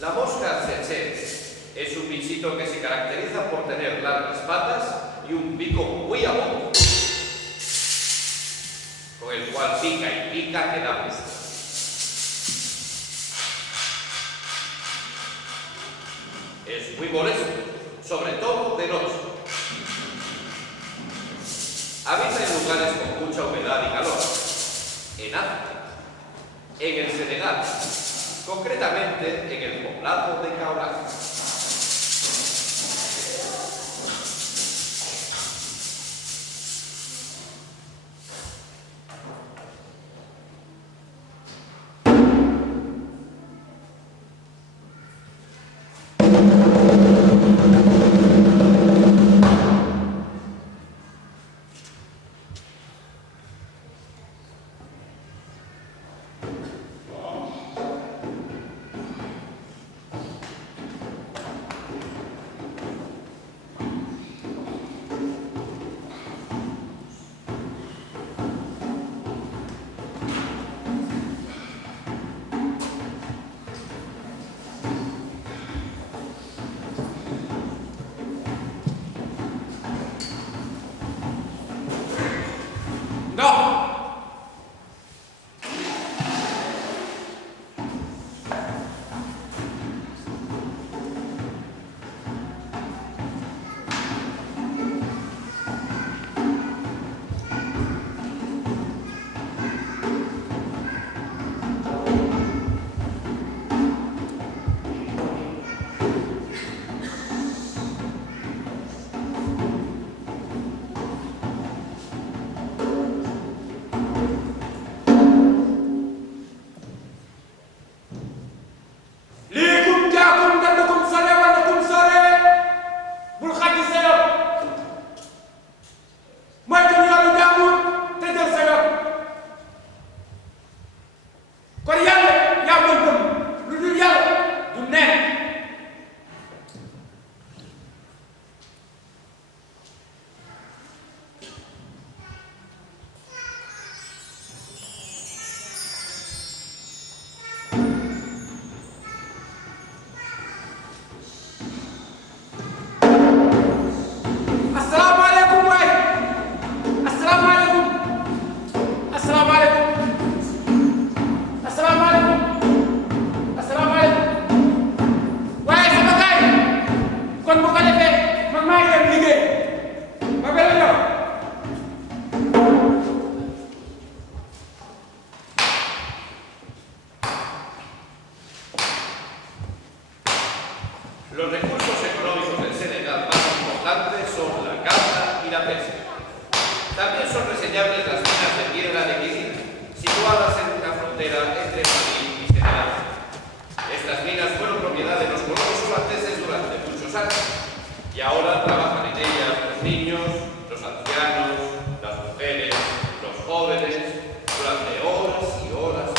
La mosca tsetse es un bichito que se caracteriza por tener largas patas y un pico muy agudo, con el cual pica y pica que da pesta. Es muy molesto, sobre todo de noche. Habita en lugares con mucha humedad y calor, en África, en el Senegal, concretamente en el poblado de Kaolack. Los recursos económicos del Senegal más importantes son la caza y la pesca. También son reseñables las minas de piedra de Guinea, situadas en la frontera entre Mali y Senegal. Estas minas fueron propiedad de los colonos holandeses durante muchos años y ahora trabajan en ellas los niños, los ancianos, las mujeres, los jóvenes, durante horas y horas.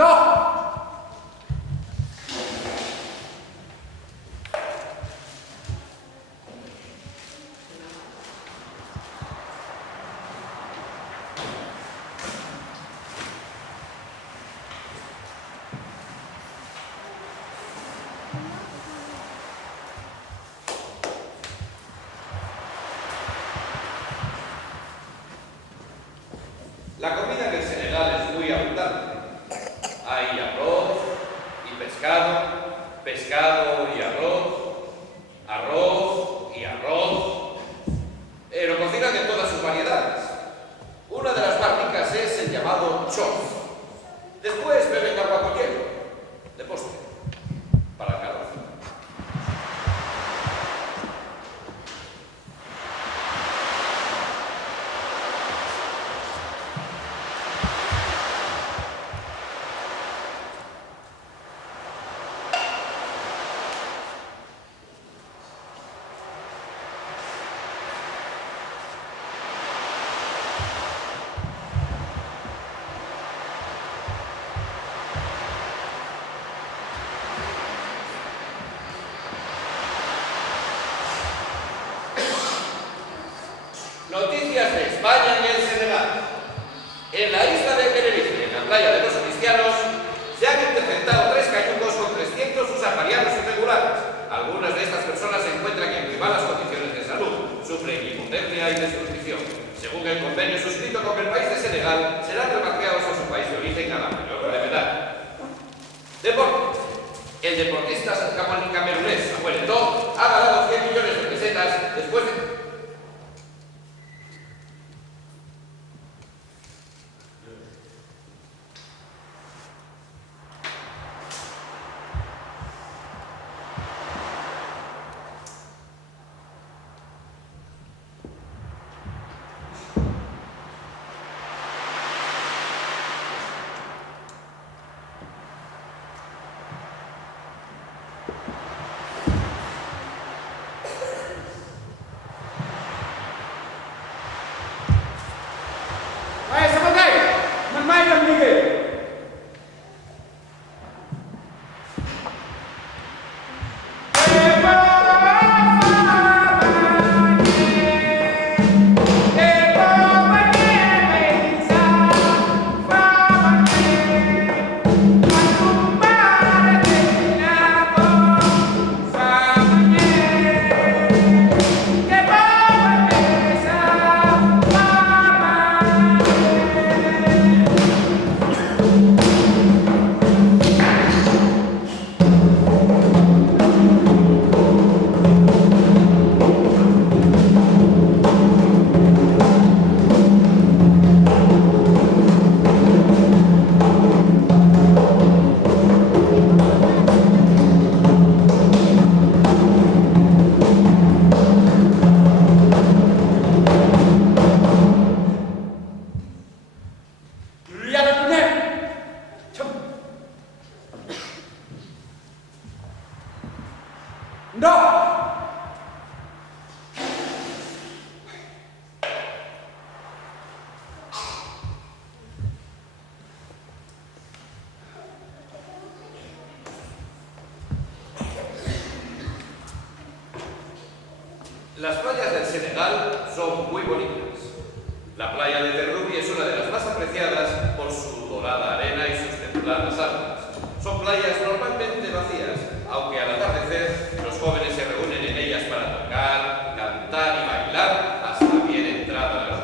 ¡No! La comida en el Senegal es muy abundante. Hay arroz y pescado, pescado y arroz, arroz y arroz. Lo cocinan en todas sus variedades. Una de las más ricas es el llamado chof. Después beben agua con hielo, de postre, para el calor. Noticias de España y el Senegal. En la isla de Tenerife, en la playa de los cristianos, se han interceptado 3 cayucos con 300 usafarianos irregulares. Algunas de estas personas se encuentran en muy malas condiciones de salud, sufren hipotermia y desnutrición. Según el convenio suscrito con el país de Senegal, serán repatriados a su país de origen a la mayor brevedad. Deportes. El deportista camerunés Samuel Eto'o ha ganado 100 millones de pesetas después de... Las playas del Senegal son muy bonitas. La playa de Terrubi es una de las más apreciadas por su dorada arena y sus templadas aguas. Son playas normalmente vacías, aunque al atardecer los jóvenes se reúnen en ellas para tocar, cantar y bailar hasta bien entrada la noche.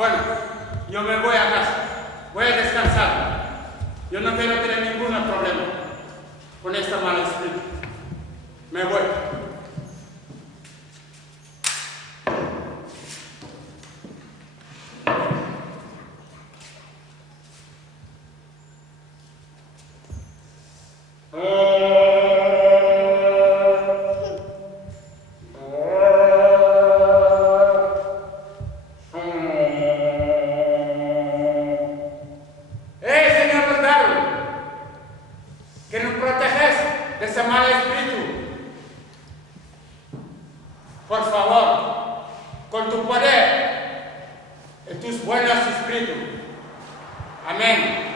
Bueno, yo me voy a casa. Voy a descansar. Yo no quiero tener ningún problema con esta mala espíritu. Me voy. Por favor, con tu poder y tus buenos espíritus. Amén.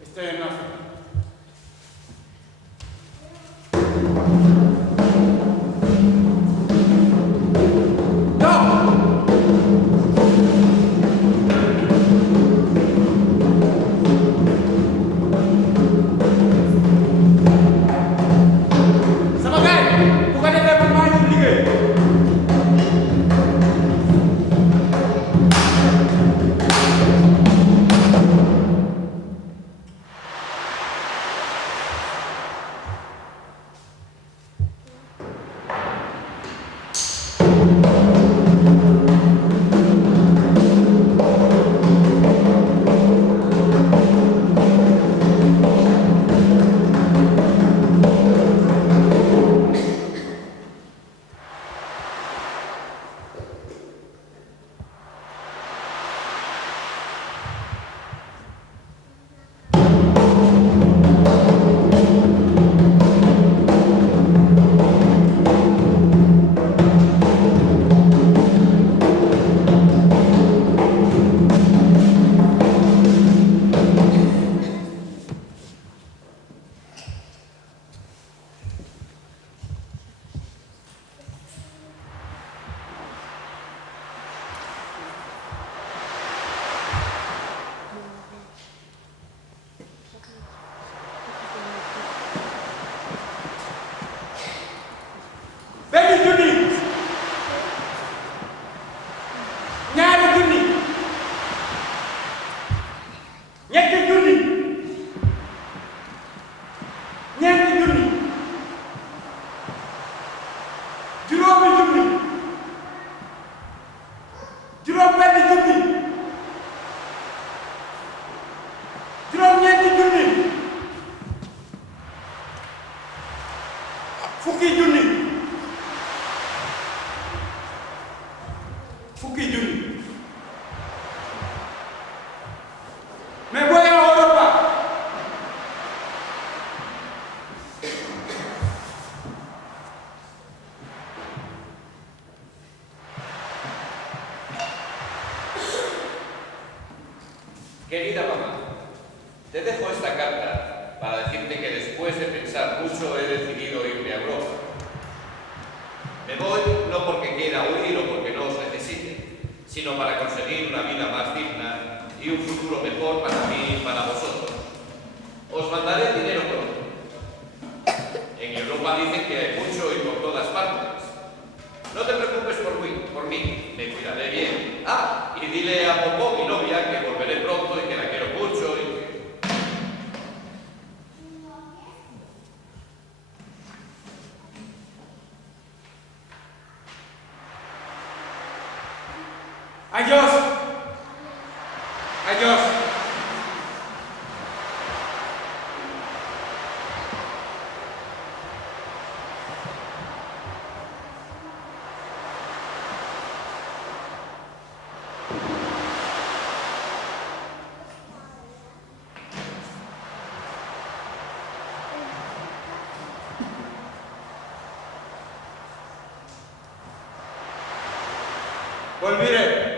Estoy en orden. Fukki junni. Me voy a Europa. Querida mamá, te dejo esta carta para decirte que después de pensar mucho he decidido irme a Europa. Me voy no porque quiera huir o porque no os necesite, sino para conseguir una vida más digna y y un futuro mejor para mí y para vosotros. Os mandaré dinero pronto. En Europa dicen que hay mucho y por todas partes. No te preocupes por mí, me cuidaré bien. Ah, y dile a Popó, mi novia, que volveré pronto y que la quiero mucho y que... ¡Adiós! ¡Adiós! Volveré.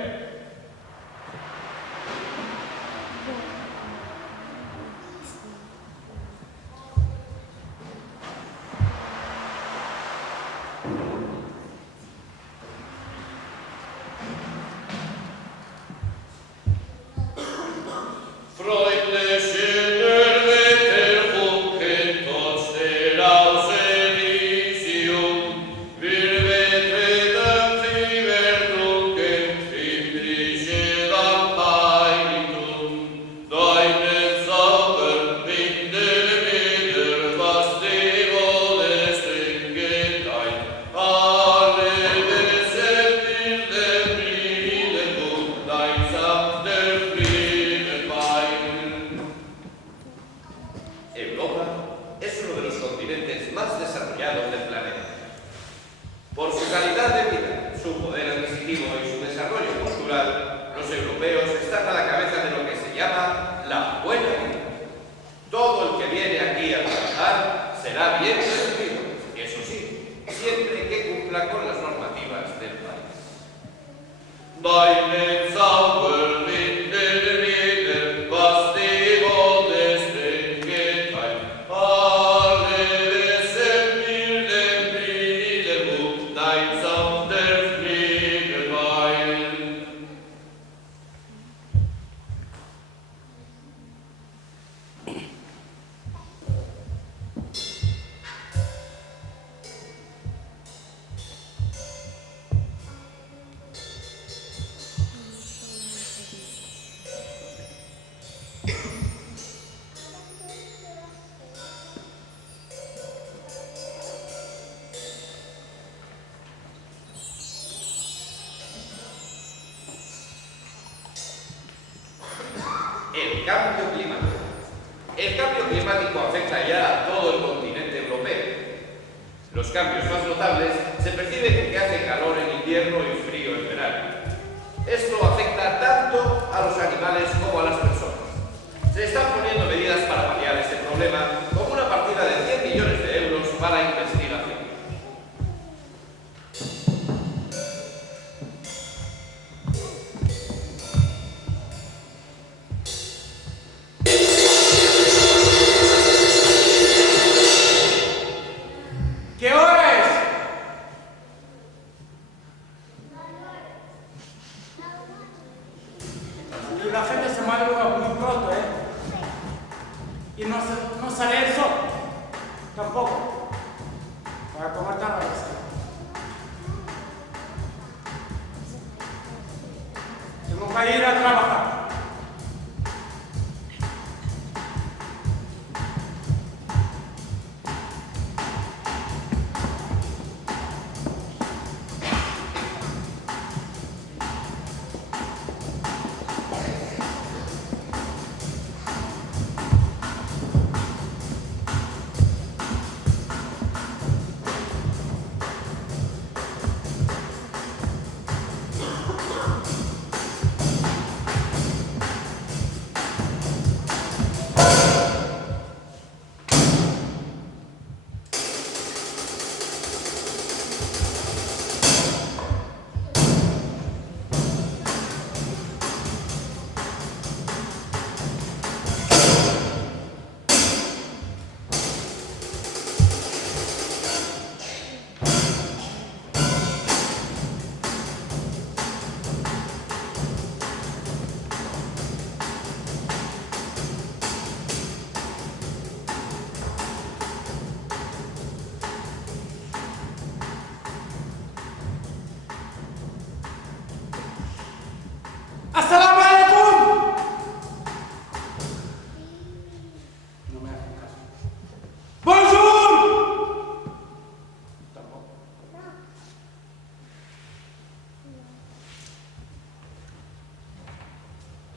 El cambio climático afecta ya a todo el continente europeo. Los cambios más notables se perciben en que hace calor en invierno y frío en verano. Esto afecta tanto a los animales como a las personas. Se están poniendo medidas para paliar este problema, como una partida de 100 millones de euros para investigación. ¿Qué hora es? Y la gente se madruga muy pronto, ¿eh? Y no sale el sol. Tampoco. Para comer tan rápido. Tengo que ir a trabajar.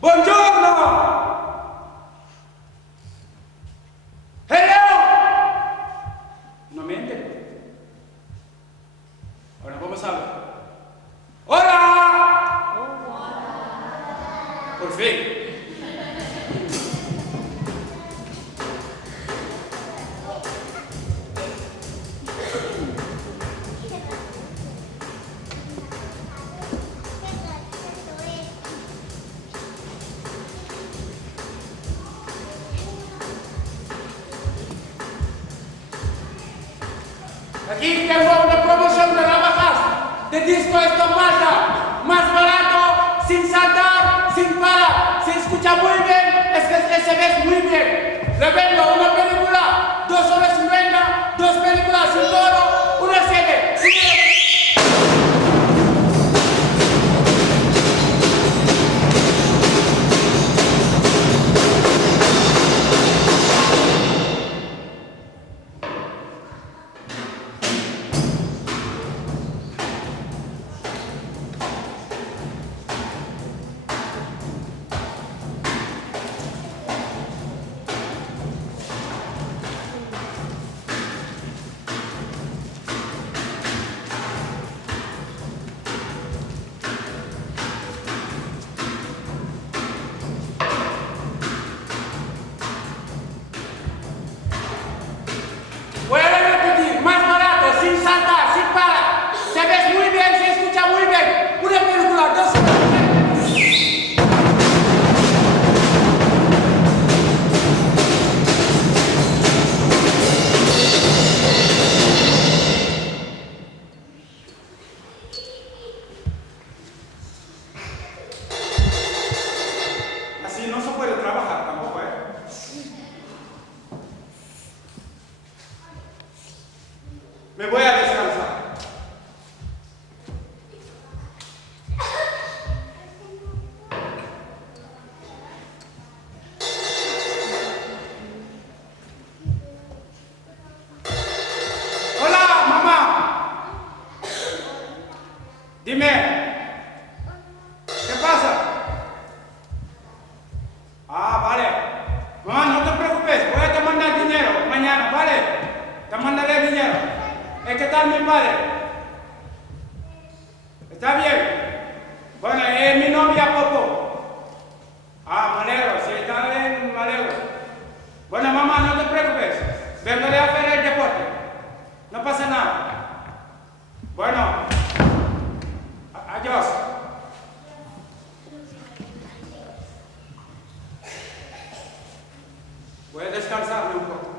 Buongiorno! Hello! No me entiendo. Ahora vamos a ver. ¡Hola! Por fin. Aquí tengo una promoción de navajas de disco esto más barato, sin saltar, sin parar. Se escucha muy bien, es que se ve muy bien. Le vendo una película, 2 horas sin venga, 2 películas sin todo, una serie. Voy a repetir, más barato, sin saltar, sin parar. Se ve muy bien, se escucha muy bien. Una película, 2 horas. Así no se puede trabajar tampoco, ¿eh? Me voy a descansar. Hola, mamá. Dime, ¿qué pasa? Ah, vale. Mamá, no te preocupes, voy a te mandar dinero mañana, ¿vale? Te mandaré dinero. ¿Qué tal mi padre? ¿Está bien? Bueno, es mi novia Popo. Ah, me alegro, si está bien, me alegro. Bueno, mamá, no te preocupes. Vengo de hacer el deporte. No pasa nada. Bueno, adiós. Voy a descansarme un poco.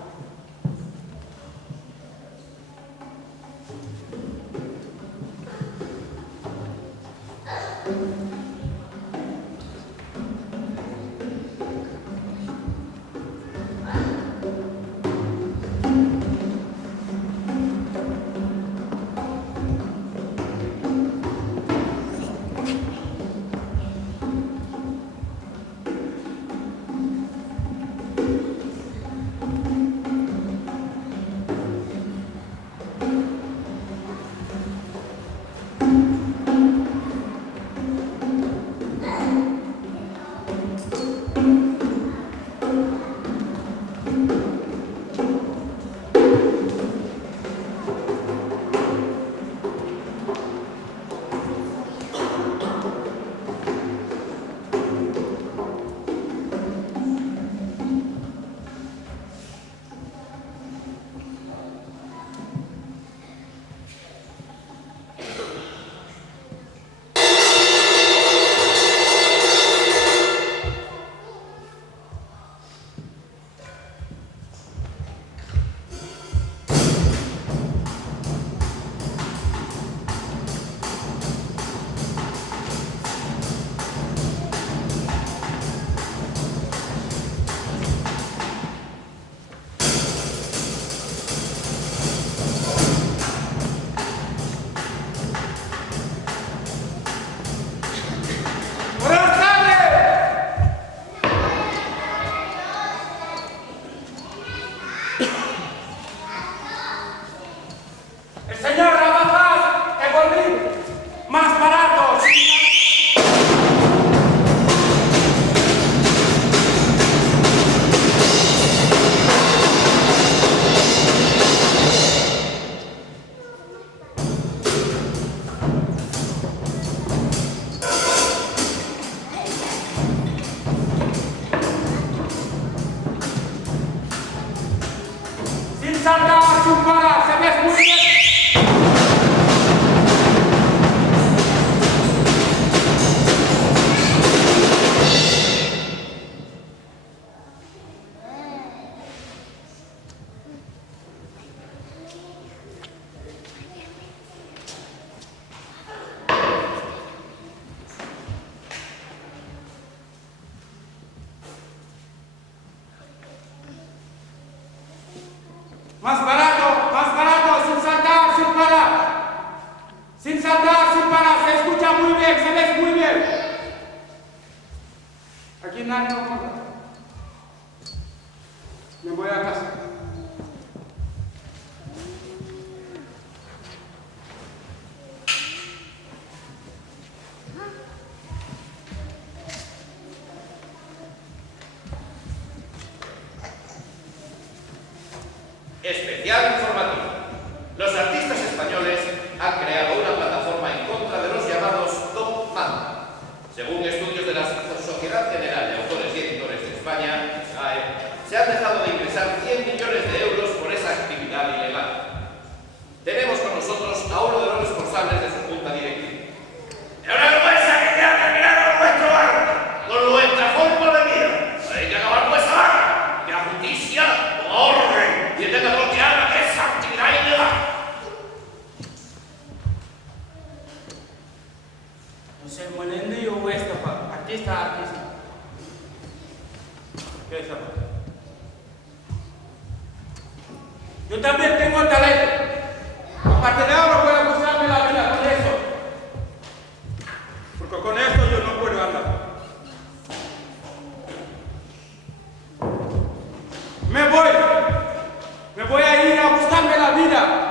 escucha muy bien, se ve muy bien. Aquí nadie no compra. Me voy a casa. Especial informativo. Los artistas españoles han creado una plataforma en contra de los llamados Top Manta. Según estudios de la Sociedad General de Autores y Editores de España, SAE, se han dejado de ingresar 100 millones de euros por esa actividad ilegal. Tenemos con nosotros a uno de los responsables de su junta directiva. ¡Es una vergüenza que ya ha terminado nuestro arte, con nuestra forma de vida! Hay que acabar con esa vaga, que la justicia o orden, y tenga lo que haga esa actividad ilegal. José Molendillo o esta, artista. ¿Qué es eso? Yo también tengo talento. Aparte de ahora voy a buscarme la vida con eso. Porque con esto yo no puedo andar. Me voy a ir a buscarme la vida.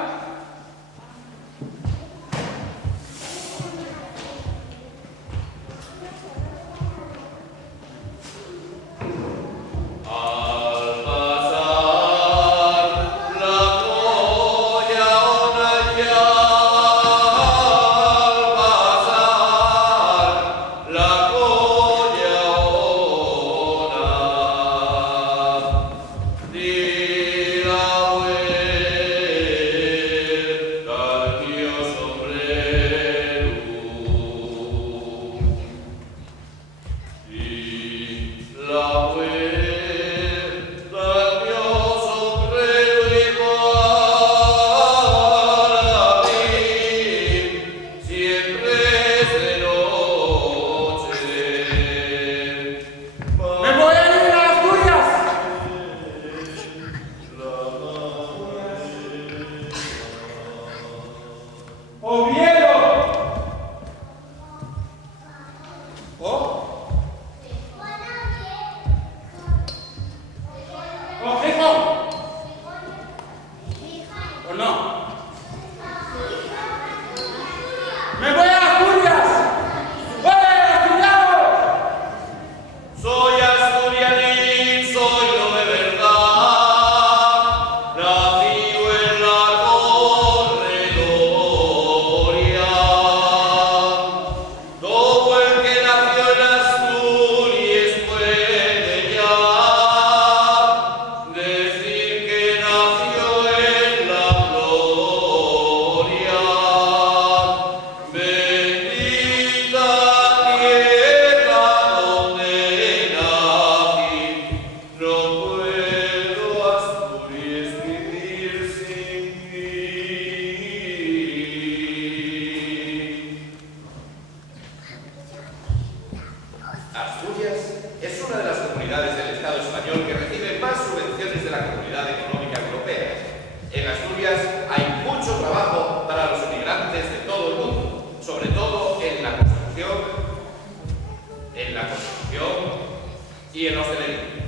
y en hostelería.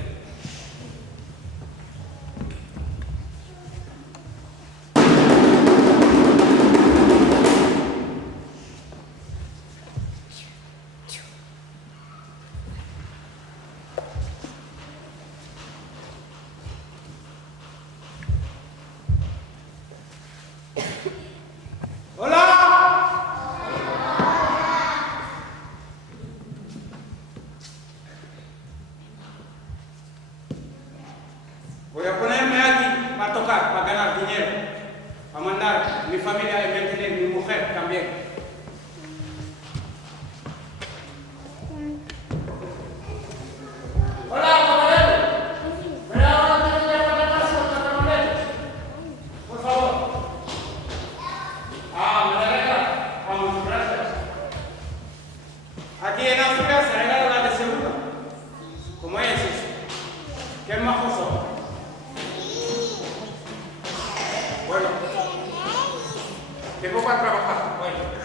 Voy a ponerme aquí para tocar, para ganar dinero, para mandar a mi familia a mantener, mi mujer también. Hola, caballero. ¿Me da una oportunidad para caballero? Por favor. ¿Me la regala? Muchas gracias. Aquí en África se regala la de segunda. ¿Cómo es eso? ¿Qué es más justo? Bueno, tengo para trabajar. Bueno.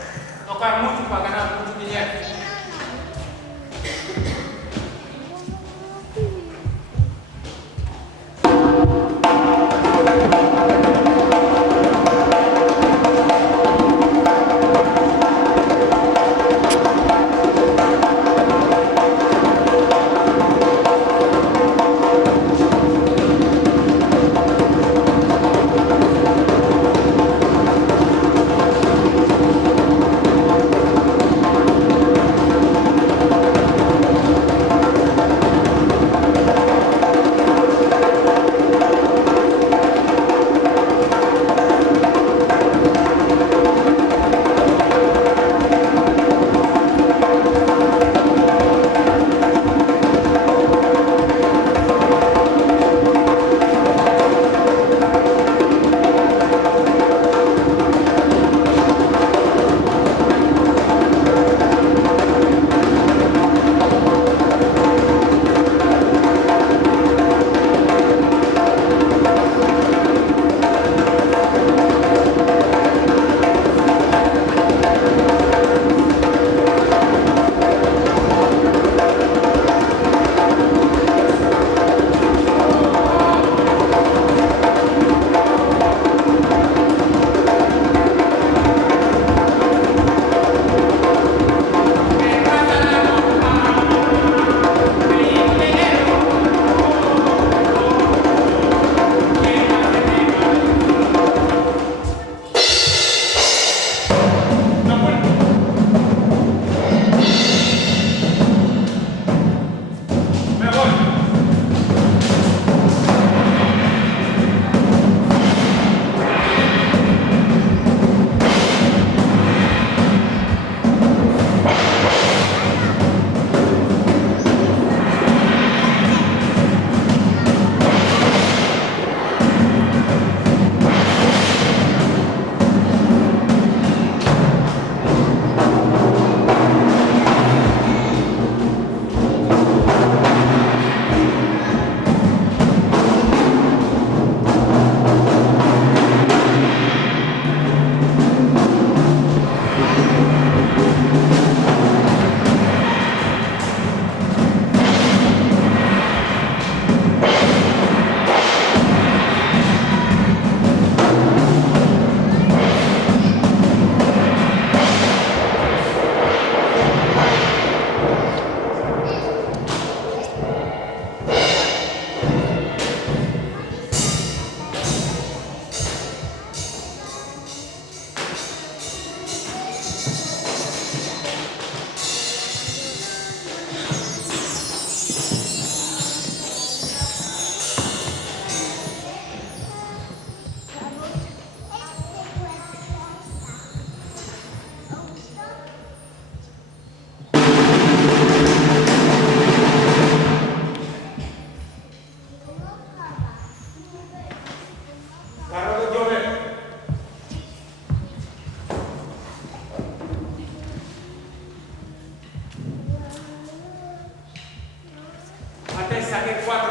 saqué 4,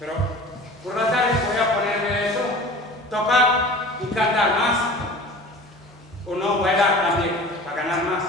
pero por la tarde voy a ponerme eso, tocar y cantar más. O no, bailar también, para ganar más.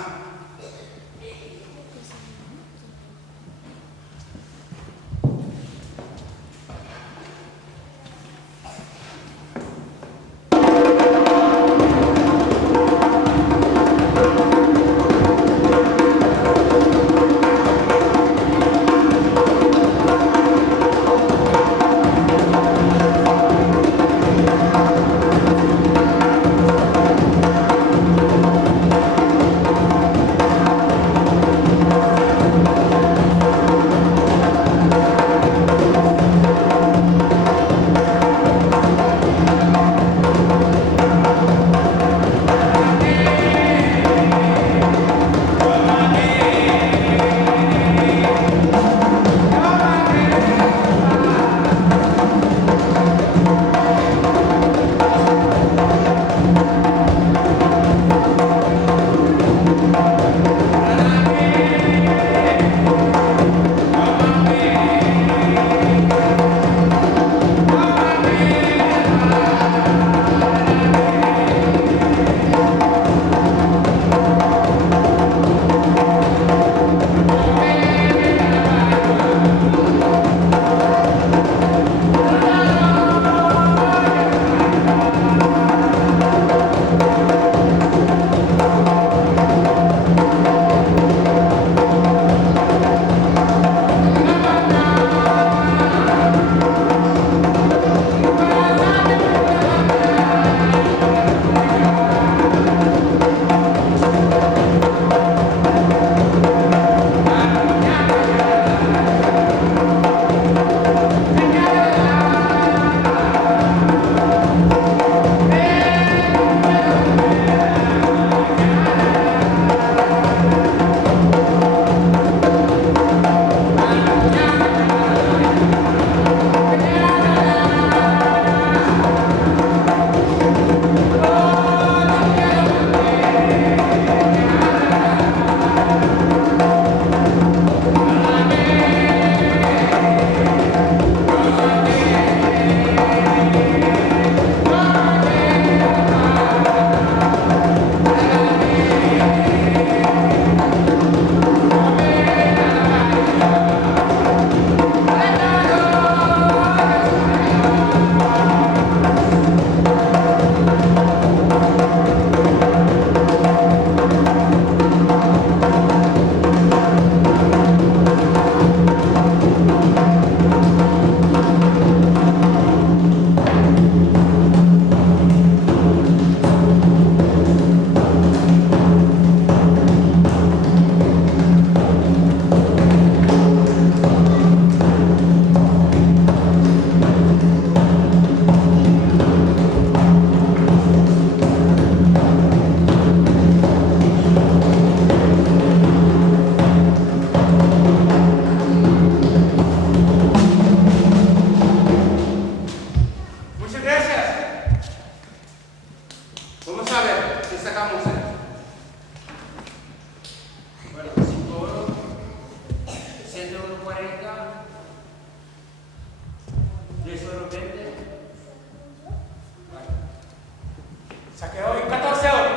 Saqué hoy 14 euros.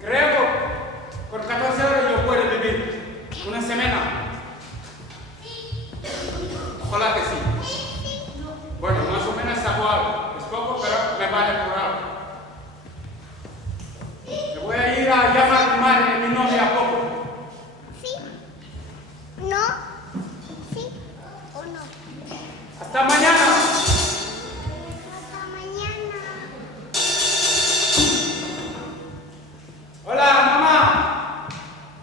Creo que con 14 euros yo puedo vivir una semana. Ojalá que sí. Bueno, más o menos saco algo. Es poco, pero me vale por algo. Me voy a ir a llamar a mi madre y mi novia a poco. Sí. No. Sí o no. Hasta mañana. Hasta mañana. Hola, mamá.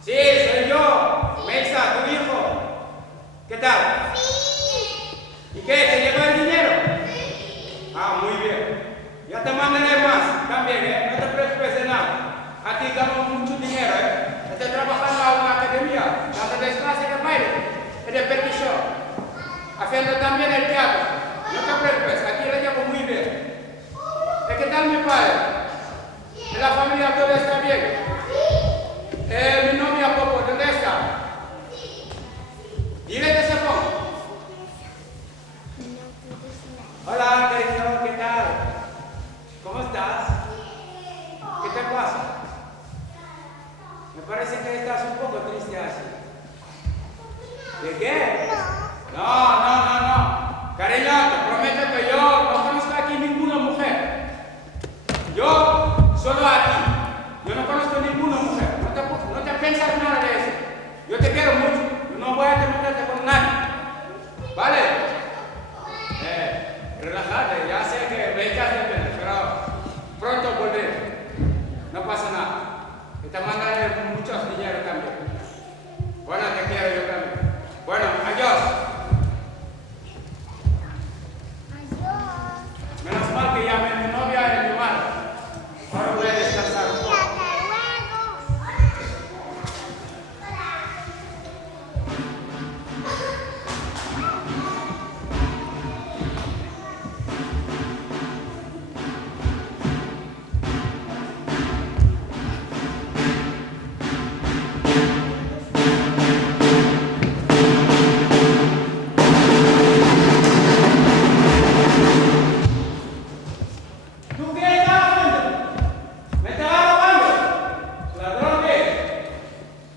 Sí, soy yo. Melsa, tu hijo. ¿Qué tal? Sí. ¿Y qué? ¿Te llegó el dinero? Sí. Ah, muy bien. Ya te mandaré más también, ¿eh? No te preocupes de nada. A ti damos mucho dinero, ¿eh? Estoy trabajando en una academia, dándoles clases de baile y de percusión. Haciendo también el teatro. No te preocupes, aquí lo llevo muy bien. ¿Y qué tal mi padre? ¿En la familia todo está bien? Mi novia, Popo, ¿dónde está? Dile que se ponga. ¿De qué? No. No. Cariño, te prometo que yo no conozco aquí ninguna mujer. Yo solo aquí. Yo no conozco ninguna mujer. No te piensas nada de eso. Yo te quiero mucho. Yo no voy a meterte con nadie. ¿Vale? Relájate. Ya sé que me echas de pena, pero pronto volveré. No pasa nada. Y te mandaré muchos dinero también. Bueno, te quiero yo también. Bueno, adiós. Adiós. Menos mal que llamé a mi novia y a mi madre. Ahora voy a descansar un Y poco. hasta luego. ¿Tú qué estás haciendo? ¿Me estabas robando? ¿Ladrón qué?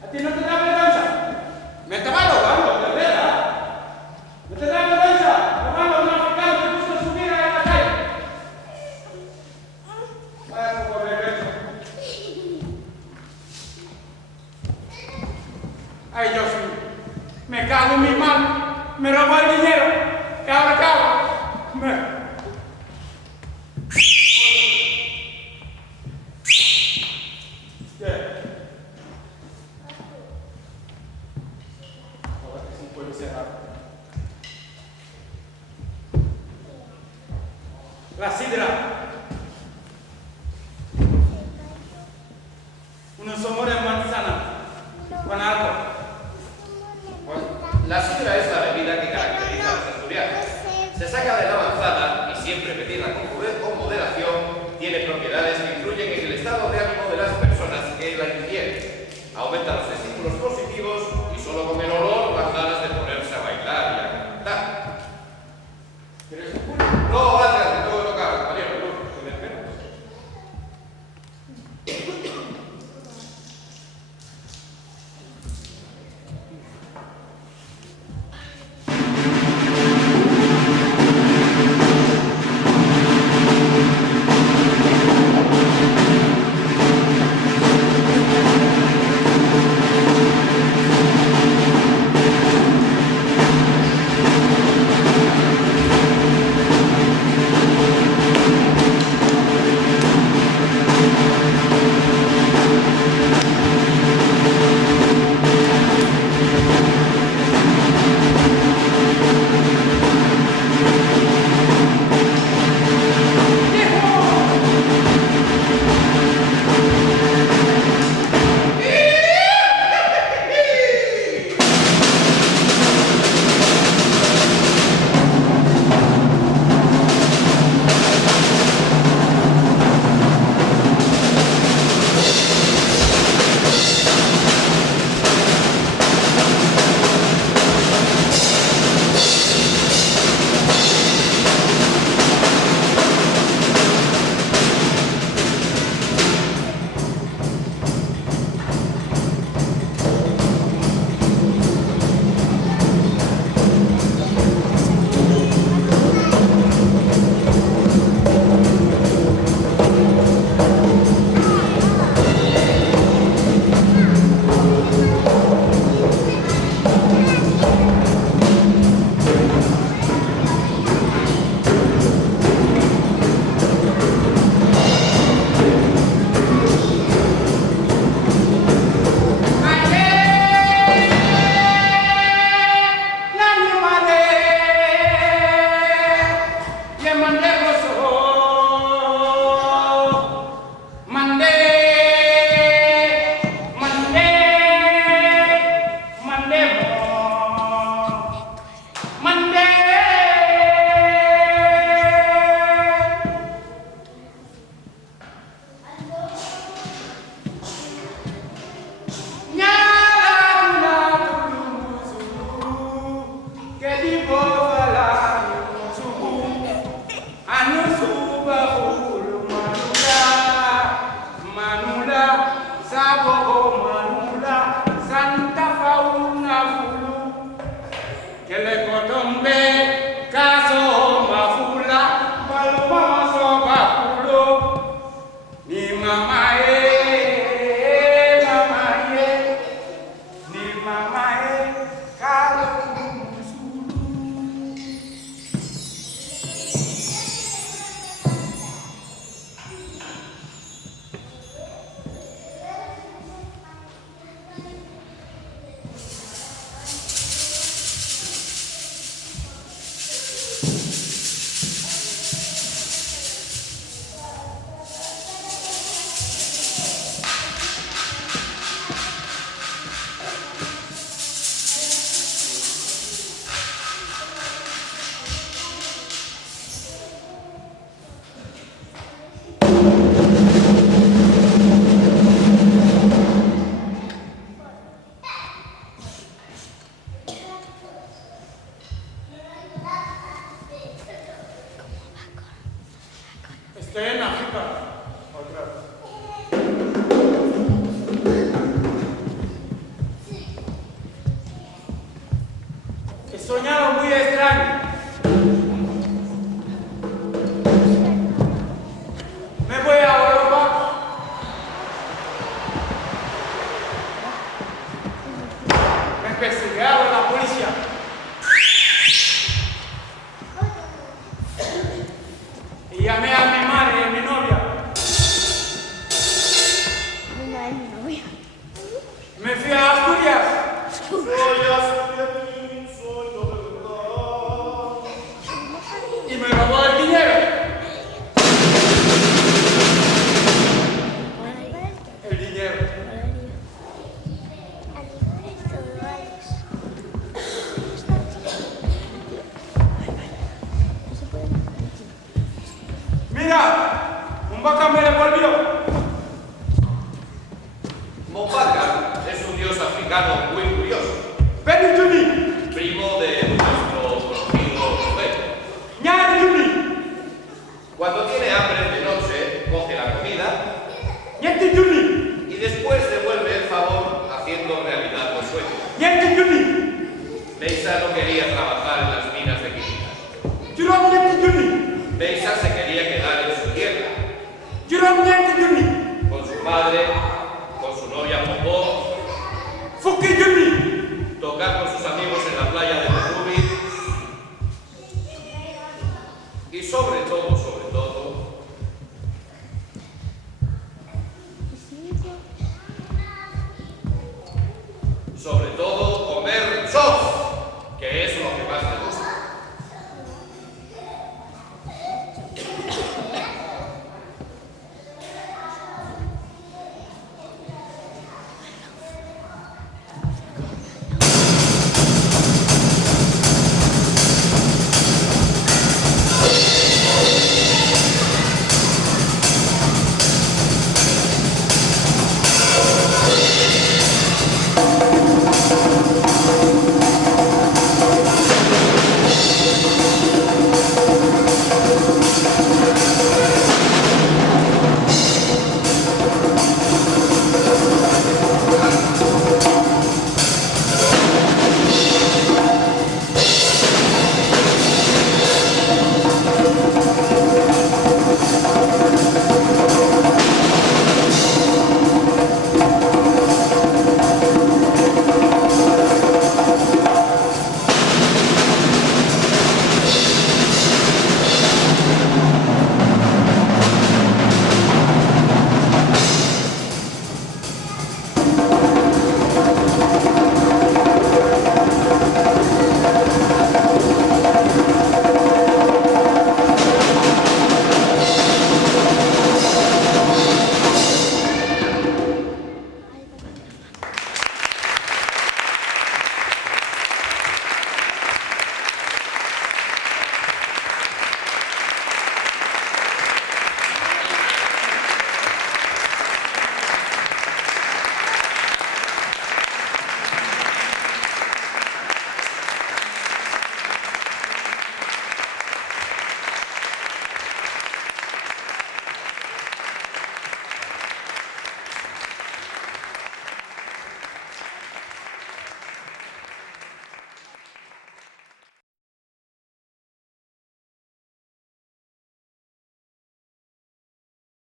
¿A ti no te da vergüenza? ¿Me estabas robando, de verdad? ¿No te da vergüenza? Robando a un africano que puso subir a la calle. Vaya poco vergüenza. Ay, Dios mío. Me cago en mi mano. Me robó el dinero. ¿Qué ahora qué hago? La sidra. Una somora en manzana. Con algo. La sidra es la bebida que caracteriza a los asturianos. Se saca de la manzana y siempre pedirla con moderación tiene propiedades que influyen en el estado de ánimo de las personas que la ingieren. Aumenta los estímulos positivos y solo con el olor dan ganas de ponerse a bailar y a cantar. No, gracias, me tengo que tocar, compañero. No, me espero. Kalombe, kaso mafula, baloma so bakulo. Ni mama ni mama kalombe sulu. Estoy en África. Otra vez. He soñado muy extraño. Me voy a Europa. Me perseguía la policía. Y llamé a mi madre y a mi novia. Me fui a Asturias. Y me robó el dinero. El dinero. Mira, un vaca me devolvió. Mopaca es un dios africano muy curioso, Ven, Juni. primo de nuestro conocido profeta. Ñar, Juni. Cuando tiene hambre de noche, coge la comida Ñetti, Juni. y después devuelve el favor haciendo realidad los sueños. Ñetti, Juni. Leisa no quería trabajar en las